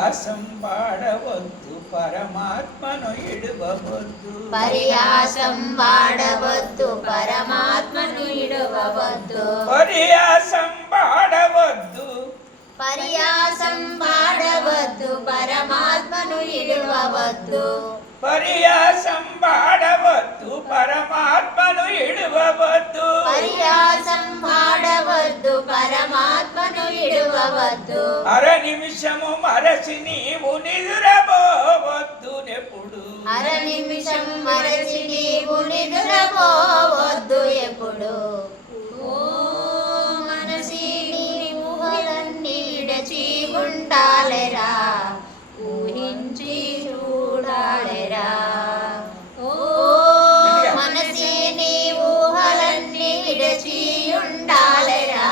పరిహాసం వాడవద్దు పరమాత్మను ఇడువవద్దు పరిహాసం వాడవద్దు పరమాత్మను ఇడువవద్దు పరిహాసం వాడవద్దు పరిహాసం వాడవద్దు పరమాత్మను ఇడువవద్దు పరిహాసం వాడవద్దు పరమాత్మను ఇడువవద్దు పరిహాసం వాడవద్దు పరమాత్మను ఇడువవద్దు అర నిమిషము మరచి నీవు నిదురపోవద్దు ఎప్పుడు అర నిమిషం మరచి నీవు నిదురపోవద్దు ఎప్పుడు ఓ మనసి నీ ఊహలన్నీ విడచి ఉండాలిరా ఊహించి చూడాలిరా ఓ మనసి నీ ఊహలన్నీ విడచి ఉండాలిరా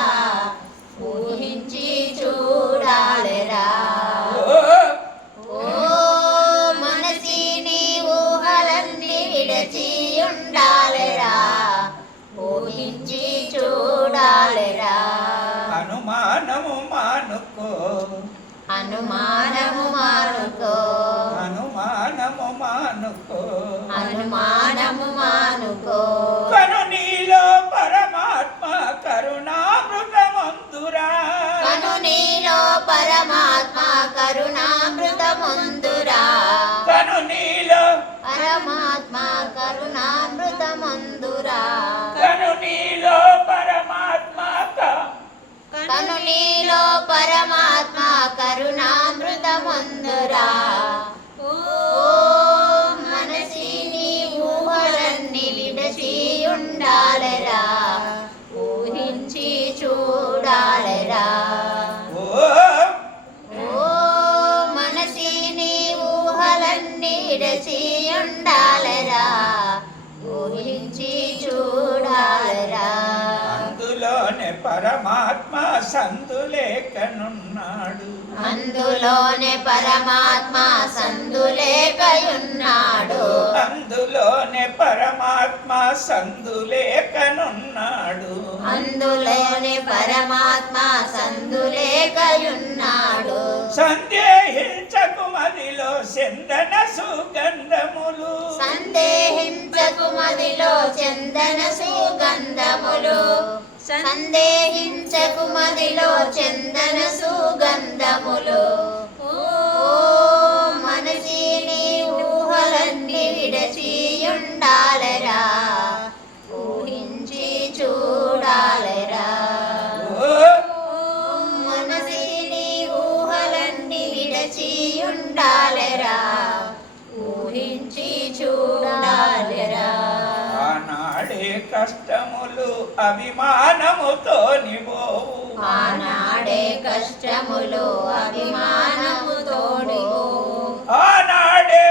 ఊహించి చూడాలిరా ఓ మనసి నీ ఊహలన్నీ విడచి ఉండాలిరా ఊహించి చూడాలిరా అనుమానము మానుకో అనుమానము మానుకో అనుమానము మానుకో అనుమానము మానుకో కను నీలో పరమాత్మ కరుణామృతమందురా కను నీలో పరమాత్మ కరుణామృతమందురా కను నీలో పరమాత్మ కరుణామృతమందురా కను నీలో పరమాత్మ కను నీలో పరమాత్మ కరుణామృతమందురా ఓ మనసి నీ ఊహలన్నీ విడచి ఉండాలిరా ఊహించి చూడాలిరా ఓ ఓ మనసి నీ ఊహలన్నీ విడచి ఉండాలిరా ఊహించి చూడాలిరా అందులోనే పరమాత్మ సందులేకనున్నాడు అందులోనే పరమాత్మ సందులేకయున్నాడు అందులోనే పరమాత్మ సందులేకనున్నాడు అందులోనే పరమాత్మ సందులేకయున్నాడు సందేహించకు మదిలో చందన సుగంధములు సందేహించకు మదిలో చందన సుగంధములు సందేహించకు మదిలో చందన సుగంధములు ఓ మనసి నీ ఊహలన్నీ విడచి ఉండాలిరా ఊహించి చూడాలిరా ఓ మనసి నీ ఊహలన్నీ విడచి ఉండాలిరా ఊహించి చూడాలిరా ఆనాడే కష్టములు అభిమానముతో నివోవు ఆనాడే కష్టములు అభిమానముతోడివో ఆనాడే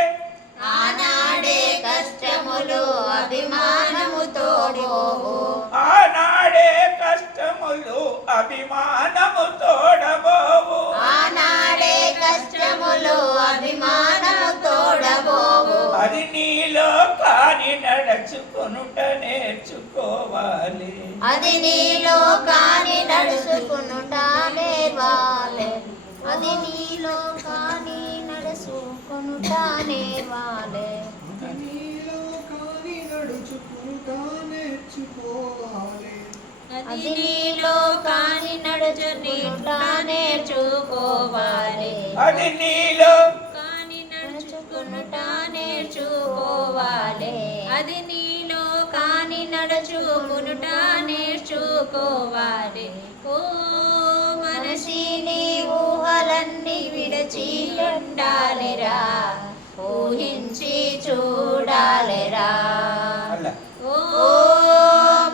ఆనాడే కష్టములు అభిమానముతోడివో ఆనాడే కష్టములు అభిమానముతోడబోవు ఆనాడే కష్టములు అభిమానముతోడబోవు అది నీలో కాని నడుచుకొనుట నేర్చుకోవాలి అది నీలో కాని నడుచుకునుట నేర్వాలి అది నీలో కాని నడుచుకునుట నేర్వాలి అది నీలో కాని నడుచుకుంటా నేర్చుకోవాలి అది నీలో కాని నడుచుకునుట నేర్చుకోవాలి అది నీలో కాని నడుచుకునుట నేర్చుకోవాలి ఓ మనసి నీ ఊహలన్నీ విడచి ఉండాలిరా ఊహించి చూడాలిరా అలా ఓ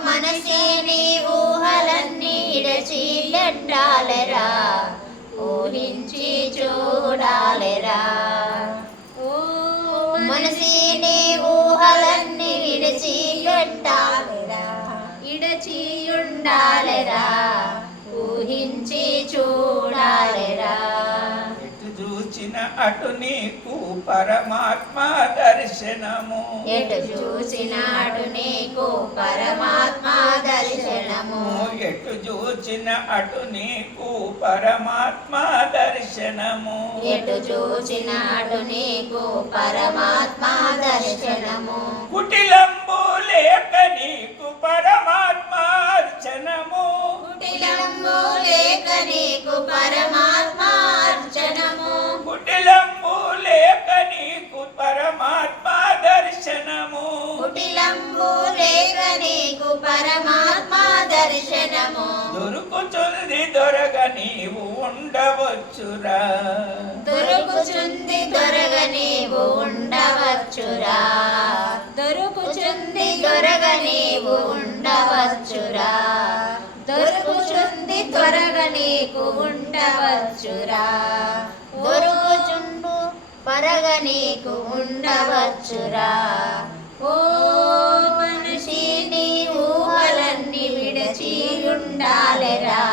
మనసి నీ ఊహలన్నీ విడచి ఉండాలిరా ఊహించి చూడాలిరా ఓ మనసి నీ ఊహలన్నీ విడచి ఉండాలిరా విడచి ఉండాలిరా ఊహించి చూడాలిరా ఎటు చూచిన అటు నీకు పరమాత్మ దర్శనము ఎటు చూసినాడు నీకు పరమాత్మ దర్శనము ఎటు చూచిన అటు నీకు పరమాత్మ దర్శనము ఎటు చూచిన అటు నీకు పరమాత్మ దర్శనము కుటిలంబు లేక నీకు పరమాత్మ అర్చనము కుటిలంబు లేక నీకు పరమాత్మ అర్చనము కుటిలంబు లేక నీకు పరమాత్మ దర్శనము కుటిలంబు లేక నీకు పరమాత్మ దర్శనము దొరుకుతుంది దొరగ నీవు ఉండవచ్చురా దొరుకుచుంది దొరగ నీవు ఉండవచ్చురా దొరుకుచుంది దొరగ నీవు ఉండవచ్చురా దొరుకుచుంది త్వరగ నీకు ఉండవచ్చురా దొరుకుచుండు పరగ నీకు ఉండవచ్చురా ఓ మనిషి నీ ఊహలన్నీ విడచి ఉండాలిరా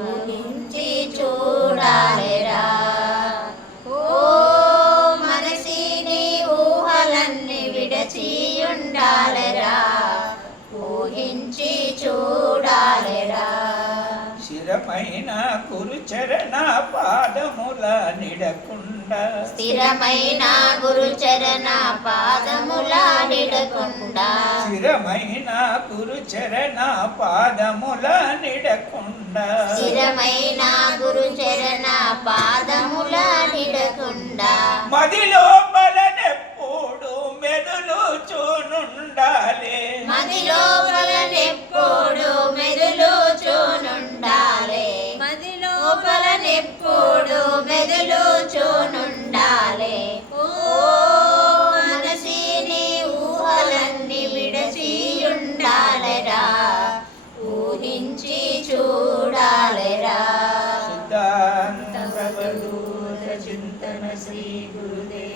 ఊహించి చూడాలిరా ఓ మనసి నీ ఊహలన్నీ విడచి ఉండాలిరా ఊహించి చూడాలిరా స్థిరమైన కురుచరణ పాదముల నిడకుండా స్థిరమైన గురుచరణ పాదముల నిడకుండా స్థిరమైన కురుచరణ పాదముల నిడకుండా స్థిరమైన గురుచరణ పాదముల నిడకుండా మదిలో బలనెప్పుడు మెదులు చూనుండాలి మదిలో బలనెప్పుడు మెదులు చూనుండాలి మదిలో బలనెప్పుడు మెదులు చూనుండాలి ఓ మనసి నీ ఊహలన్నీ విడచి ఉండాలిరా ఊహించి చూడాలిరా సిద్ధాంత ప్రబోధ చింతన శ్రీ గురుదేవ